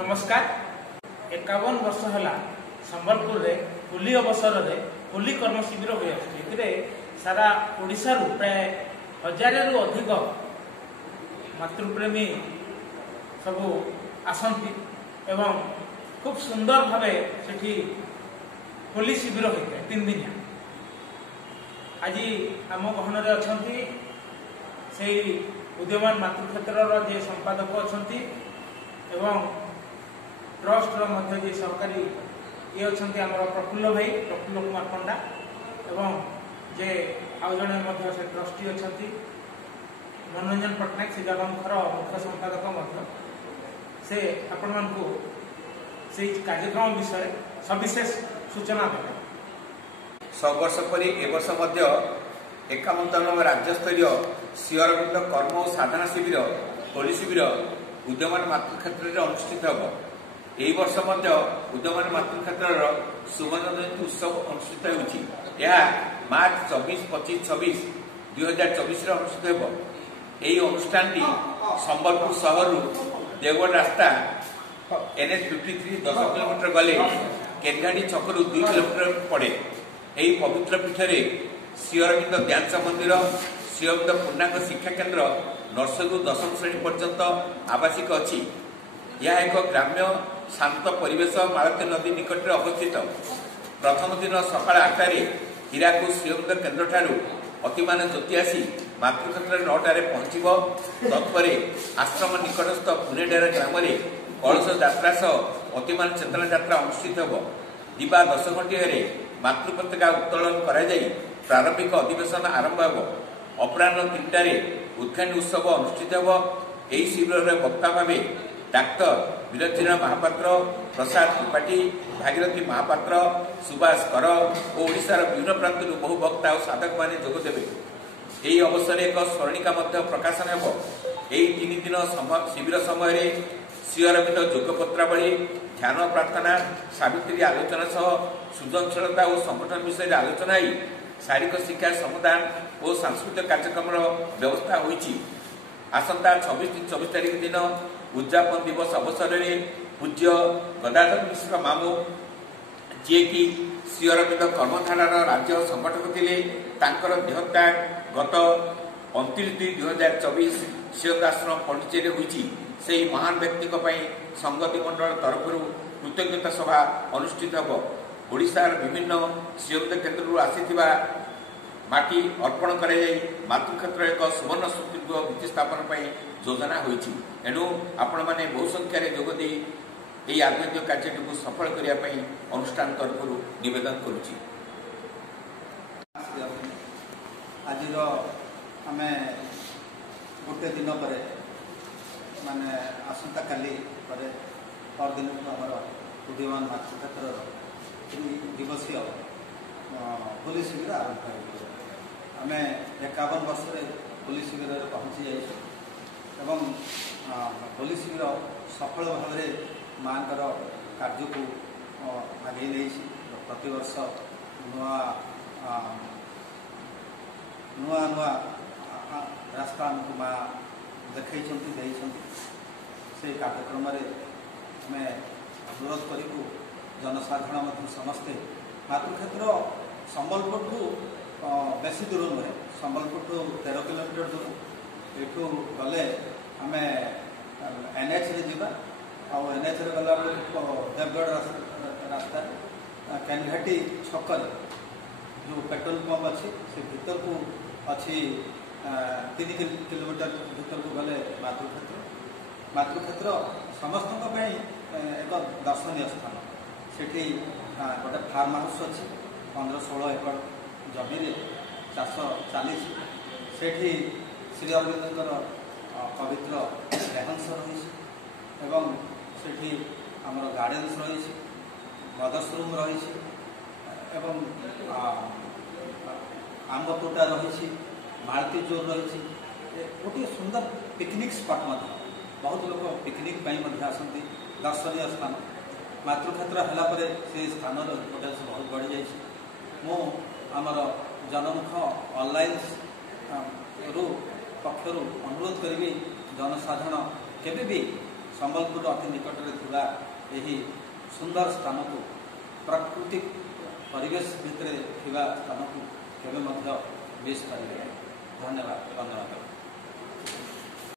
नमस्कार। 51 वर्ष है संबलपुर रे होली अवसर रे होली कर्म शिविर हुए सारा ओडिशा रु प्राय 1000 रु अधिक मातृप्रेमी सबू आसंती एवं खूब सुंदर भावे सेठी होली शिविर होता है 3 दिन। आज आम गहन अच्छा से उदयमान मातृक्षेत्र जे संपादक अच्छा एवं ट्रस्ट जे सरकारी ये अच्छा प्रफुल्ल भाई प्रफुल्ल कुमार पंडा एवं जे आउ जड़े से ट्रस्टी अच्छा मनोरंजन पट्टनायक से जगह मुख्य संपादक से आपण मानू से कार्यक्रम विषय सविशेष सूचना देते। 100 वर्ष पर ए वर्ष 51तम राज्यस्तरीय श्री अरविंद कर्म और साधना शिविर होली शिविर उदयमान मातृक्षेत्र में अनुष्ठित होब। यही वर्ष उदयमान मातृक्षेत्र सुवर्ण जयंती उत्सव अनुष्ठित हो मार्च 24, 25, 26, 2024 अनुष्ठित हो। यही अनुष्ठान संबलपुर सहर देवगढ़ रास्ता NH 53 10 किलोमीटर गले केनघाटी छकरू 2 किलोमीटर पड़े। यही पवित्र पीठ में श्री अरविंद ध्यान मंदिर, श्री अरविंद पूर्णांग शिक्षा केन्द्र नर्सरी 10वीं श्रेणी पर्यंत आवासिक अच्छी। यह एक ग्राम्य शांत परिवेश मालती नदी निकट में अवस्थित। प्रथम दिन सका 8 हीराकू श्री अरविंद केन्द्र ठारू अतिमान ज्योति आसी मातृक्षेत्र 9टार पहुंच। तत्पर आश्रम निकटस्थ पुनेडेर ग्राम कलश यात्रा सह अतिमान चेतना यात्रा अनुष्ठित हो। दिवा 10 घंटे मातृपत्रिका उत्तोलन कर प्रारंभिक अधिवेशन आरंभ हो। अपराह 3टार उद्घाटन उत्सव अनुष्ठित हो। यही शिविर में वक्ता भाव डाक्टर विरंजना महापात्र, प्रसाद त्रिपाठी, भागीरथी महापात्र, सुभाष कर और ओडिशार विभिन्न प्रांत बहु वक्ता और साधक मैंने जोगदेवे। यही अवसर एक स्मरणिका प्रकाशन हो। यही 3 दिन शिविर समय श्री अरविंद जोगपत्रावली, ध्यान प्रार्थना, सावित्री आलोचना सह सृजनशीलता और संगठन विषय आलोचना ही शारीरिक शिक्षा समाधान और सांस्कृतिक कार्यक्रम व्यवस्था होती। आसंता 26 तारीख दिन उद्यापन दिवस अवसर में पूज्य गदाधर मिश्र मामू जी की श्री अरविंद कर्मधारार राज्य संगठक थे देहत्याग गत 29/2/2024 श्री आश्रम पंडिचेरी होती। से महान व्यक्ति संगति मंडल तरफ कृतज्ञता सभा अनुष्ठित हो। ओडिशार विभिन्न श्री अरविंद केन्द्र आसीथिबा माटी अर्पण कर मातृक्षेत्र एक सुवर्ण सुदृढ़ भित्ति स्थापन योजना होती। एणु आपण मैंने बहु संख्यार जोगदे यही आध्यात्मिक कार्यटी को सफल करने अनुष्ठान तरफ नवेदन करुच्ची। आज आम गोटे दिन पर माने आसंता काली परदिन को आम उदयमान मातृक्षेत्र दिवसीय होली शिविर आरंभ कर आम 51 वर्ष होली शिविर पहुँची जाइए। होली शिविर सफल भाव में माँ कार्य को आगे नहीं प्रतिवर्ष नुआ नुआ नुआ रास्ता आमको माँ देखई से कार्यक्रम आम अनुरोध करूँ जनसाधारण समस्ते मातृक्षेत्र संबलपुर ठू बेसी दूर नुहे। संबलपुर ठू 13 किलोमीटर दूर। यू गले आम NH रे जीवा NH रे गला देवगढ़ रास्ता केनघाटी छकल जो पेट्रोल पंप अच्छी से भीतर को अच्छी 3 किलोमीटर भीतर को गले मातृक्षेत्र समस्त एक दर्शनीय स्थान। सेठी गोटे फार्म हाउस अच्छी 15-16 एकड़ जमी चाष चली। सेठी श्री अरविंद पवित्र रेहंस रही सेठी आमर गार्डेन्स रही मदर्स रूम रही आंब तोटा रही मालती चोर रही गोटे सुंदर पिकनिक स्पॉट बहुत लोग पिकनिक आसती। दर्शनीय स्थान मातृक्षेत्र है से स्थान इम्पोर्टेन्स बहुत बढ़ी जाए। आमर जनमुख ऑनलाइन रु पक्षर अनुरोध करी जनसाधारण केबे भी ସମ୍ବଲପୁର ଅତି ନିକଟରେ ଥିବା ଏହି ସୁନ୍ଦର ସ୍ଥାନକୁ ପ୍ରାକୃତିକ ପରିବେଶ ଭିତରେ ଥିବା ସ୍ଥାନକୁ କେବେ ମଧ୍ୟ ମିସ୍ କରିବେ। ଧନ୍ୟବାଦ, ବନ୍ଦନା।